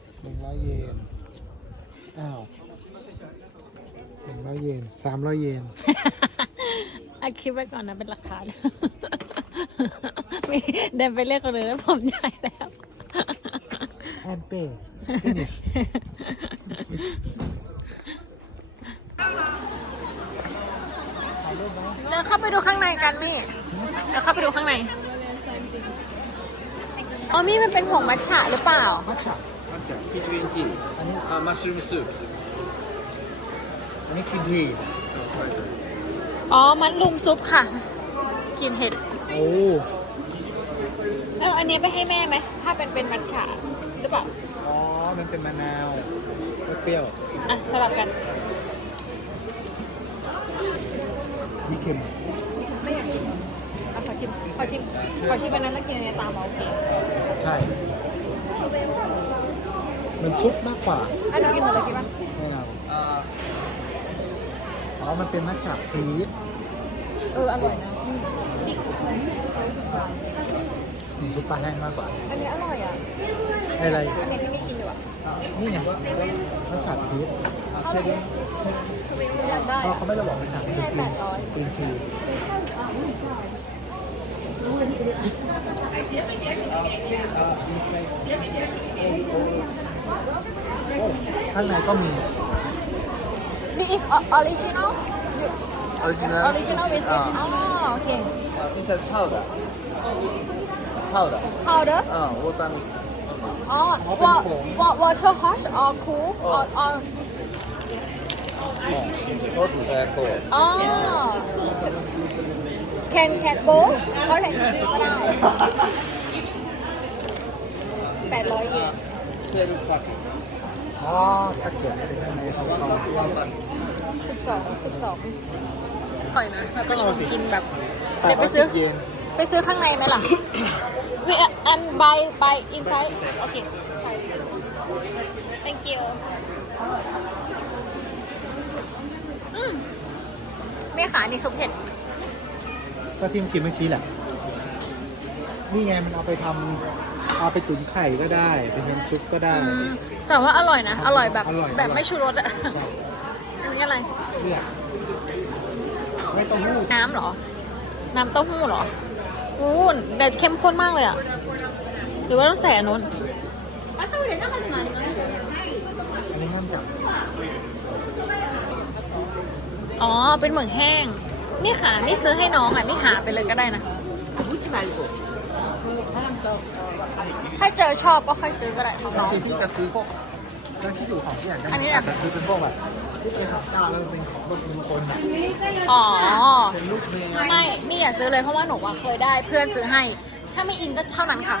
แกนหนึ่งร้อยเยน อ้าวหนึ่งร้อยเยนสามร้อยเยน อาคิดไว้ก่อนนะเป็นหลักฐานมีเดินไปเรียกคนอื่นแล้วผมจ่ายแล้ว แอนเป้เดินเข้าไปดูข้างในกันมี่ เดินเข้าไปดูข้างใน อ๋อมี่มันเป็นผงมัทฉะหรือเปล่า มัทฉะ matcha, peach green tea, uh, mushroom soup. อันนี้กินทีอ๋อ มัดลุมซุปค่ะ กินเห็ด โอ้เออ อันนี้ไปให้แม่ไหม ถ้าเป็นเป็นมัทฉะหรือเปล่า อ๋อ มันเป็นมะนาวเปรี้ยวอะ สลับกันมีเค็มไม่อยากกินอะขอชิม ขอชิม ขอชิมอันนั้นแล้วกินอันนี้ตามเอาโอเคใช่ มันชุบมากกว่าอันนี้กินหมดเลยกินปะไม่เอาอ๋อ มันเป็นมัทฉะพีชเอออร่อยนะอืมนี่นี่ซุปปลาแห้งมากกว่า อันนี้อร่อยอะอะไรอันนี้ที่ไม่กินอยู่อะนี่ไงมัทฉะพีชอยากได้เพราะเขาไม่ได้บอกมัทฉะคือกินกินที ข้างในก็มี This is o- original Original. original with Uh, อ๋อโอเค uh, this is powder. Powder. powder Uh, water mix. อ๋อ wa wa water hot or cool or or Hot, uh, cold. อ๋อ can can go เขาแทนก็ได้แปดร้อยเยน 12 pack. อ๋อตะเกียบเป็นข้างในสอง One ซอง pack, one pack. สิบสองสิบสองอร่อยนะแบบไปชมกินแบบแปเดี๋ดยวร้ไปอยซื้สิอบเยนไปซื้อข้างในไหมล่ะ we and buy buy inside โอเคใช่ thank you อืมแม่ขานี่ซุปเห็ดก็ที่เมื่อกินเมื่อกี้แหละ นี่ไงมันเอาไปทำ เอาไปตุ๋นไข่ก็ได้เป็นน้ำซุปก็ได้ อืมแต่ว่าอร่อยนะ อร่อยแบบอร่อยแบบไม่ชูรสอะ ใช่อันนี้อะไรเนี่ยไม่ต้องหู้น้ำเหรอ น้ำเต้าหู้เหรออู้แต่เข้มข้นมากเลยอะหรือว่าต้องใส่อันนู้นอันนี้ห้ามจับอ๋อ เป็นหมึกแห้ง นี่ค่ะ นี่ซื้อให้น้องอะนี่หาไปเลยก็ได้นะ ถ้าเจอชอบก็ค่อยซื้อก็ได้ของบาน้งองทีพี่จะซื้อพวกเรื่องที่อยู่ของที่อย่างอันนี้แหละจะซื้อเป็นพวกแบบที่เป็นของก้าแล้วเป็นของแบบมีคนอะอ๋อเป็นลูกแมวไม่นี่อย่าซื้อเลยเพราะว่าหนูอะเคยได้เพื่อนซื้อให้ ถ้าไม่อินก็เท่านั้นค่ะ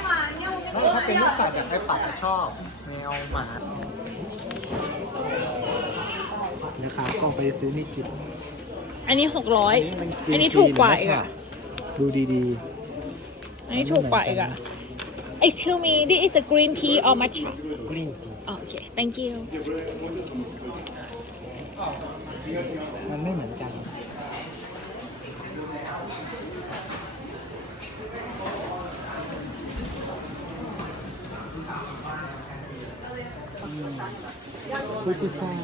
แล้วถ้าเป็นลูกสัตว์อยากให้ปัดจะชอบแมวหมาเดี๋ยวขากล้องไปซื้อนี่กินอันนี้หกร้อยมัอันนี้ถูกกว่าอีกหรือะดูดีอันนี้ถูกกว่าอีกอะ Excuse me this is the green tea or matcha ๆกรีนอ๋อโอเค thank you มันไม่เหมือนกันฟูจิซัง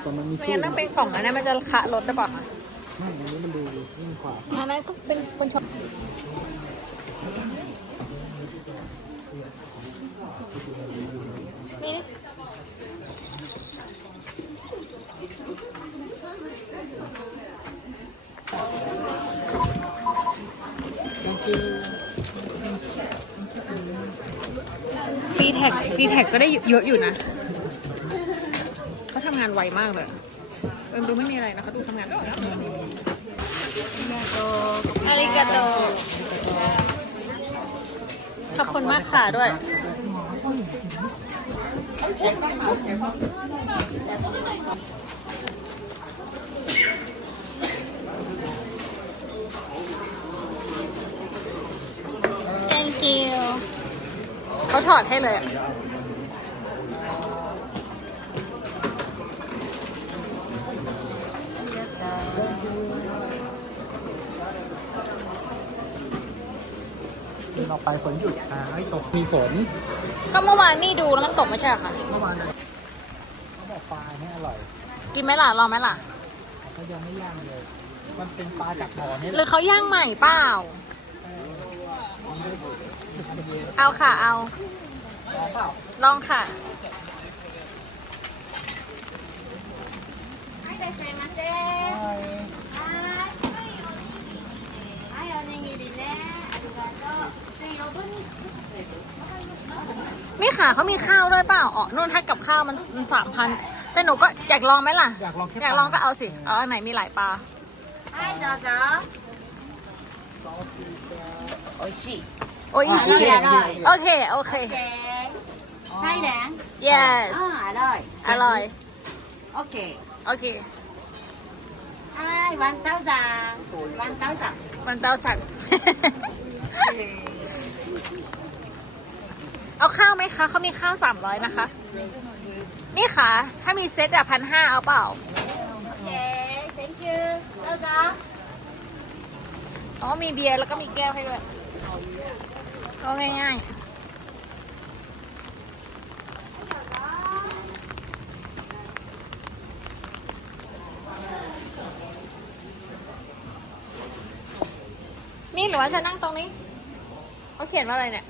แต่มันมีไม่งั้นต้องเป็นกล่องอันนั้นมันจะคะรถได้ป่ะคะไม่อันนี้มันดูยิ่งกว่าอันนั้นก็เป็นคนชอบ ท็กซีแท็กก็ได้เยอะอยู่นะเขาทำงานไวมากเลยเออดูไม่มีอะไรนะเขาดูทำงานอาริกาโตขอบคุณมากค่ะด้วย thank you เขาถอดให้เลยอะต่อไปฝนหยุดหายตกมีฝนก็เมื่อวานมี่ดูแล้วมันตกไม่ใช่เหรอคะเมื่อวานเขาบอกปลาเนี่ยอร่อยกินไหมล่ะลองไหมล่ะแต่เขายังไม่ย่างเลย มันเป็นปลาจากบ่อนี่แหหรืละอเขาย่างใหม่เปล่า เอาค่ะเอา เอาเปล่า ลองค่ะ はい、いらっしゃいませ。はい、おにぎりね。ありがとう。で、余分に。 นี่ค่ะเขามีข้าวด้วยเปล่าอ๋อนู่นถ้ากับข้าวมันมันสามพันแต่หนูก็อยากลองไหมล่ะ อยากลองแค่ อยากลองก็เอาสิ เอาอันไหนมีหลายปลา はい、どうぞ。美味しい。 โออิชิ อร่โอเค โอเค แกงแดง yes อ่าอร่อย อร่อย โอเคโอเค ใช่วันเต้าจางวันเต้าจางมันเตาสั่น เอาข้าวไหมคะ เขามีข้าวสามร้อยนะคะ นี่ค่ะ ถ้ามีเซตอะพันห้าเอาเปล่า โอเค thank you เต้าจาง อ๋อมีเบียร์แล้วก็มีแก้วให้ด้วย อาง่ายๆ มีหรือว่าจะนั่งตรงนี้ เขาเขียนว่าอะไรเนี่ย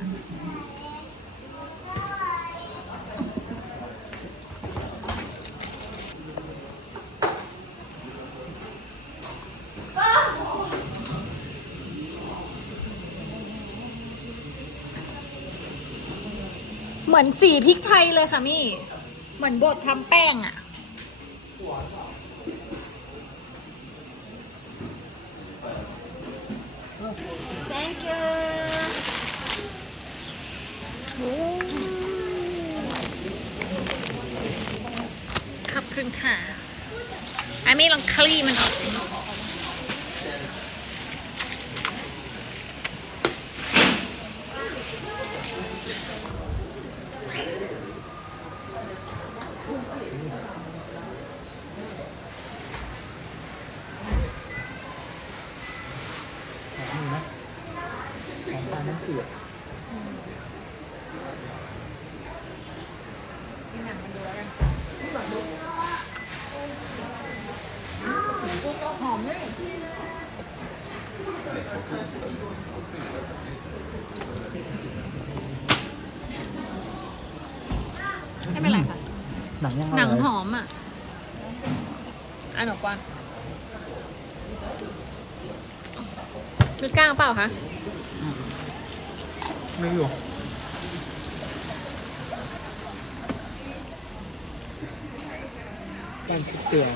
เหมือนสีพริกไทยเลยค่ะมี่ เหมือนบดทำแป้งอะ Thank you。ขอบคุณค่ะไอ้มี่ลองคลี่มันออก ของปลาน้ำเสือกไม่เป็นไรค่ะ หนังยังหนังร่ยหอมอะอันหนูกวางมีก้างเปล่าคะ ไม่อยู่การคิดเตือน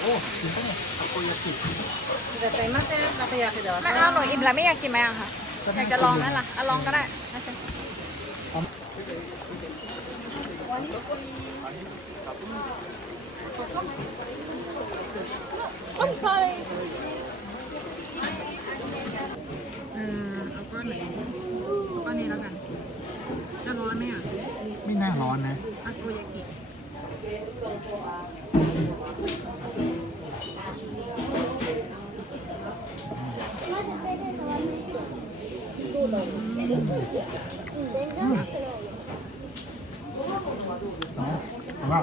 โอ้จริงปะเนี่ยทาโกยากิเดี๋ยวไปมาเต้นเราไปอยากกินเดี๋ยวไม่เอาหนูอิ่มแล้วไม่อยากกินไหมอะคะอยากจะลองไหมล่ะอะลองก็ได้นะจ๊ะวันนี้ ย sorry เออเอาก้อนไหนเอาก้อนนี้แล้วกัน จะร้อนไหมอะไม่น่าร้อนนะ อาโกยากิแต่ว่า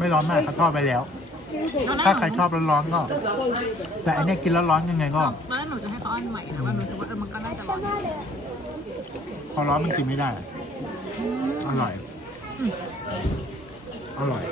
ไม่ร้อนมากเขาทอดไปแล้ว ถ้าใครชอบร้อนๆก็ แต่อันเนี้ยกินแล้วร้อนยังไงก็แล้วหนูจะให้เขาอันใหม่ค่ะว่าหนูรู้สึกว่าเออมันก็น่าจะร้อนพอร้อนมันกินไม่ได้ อร่อย อร่อย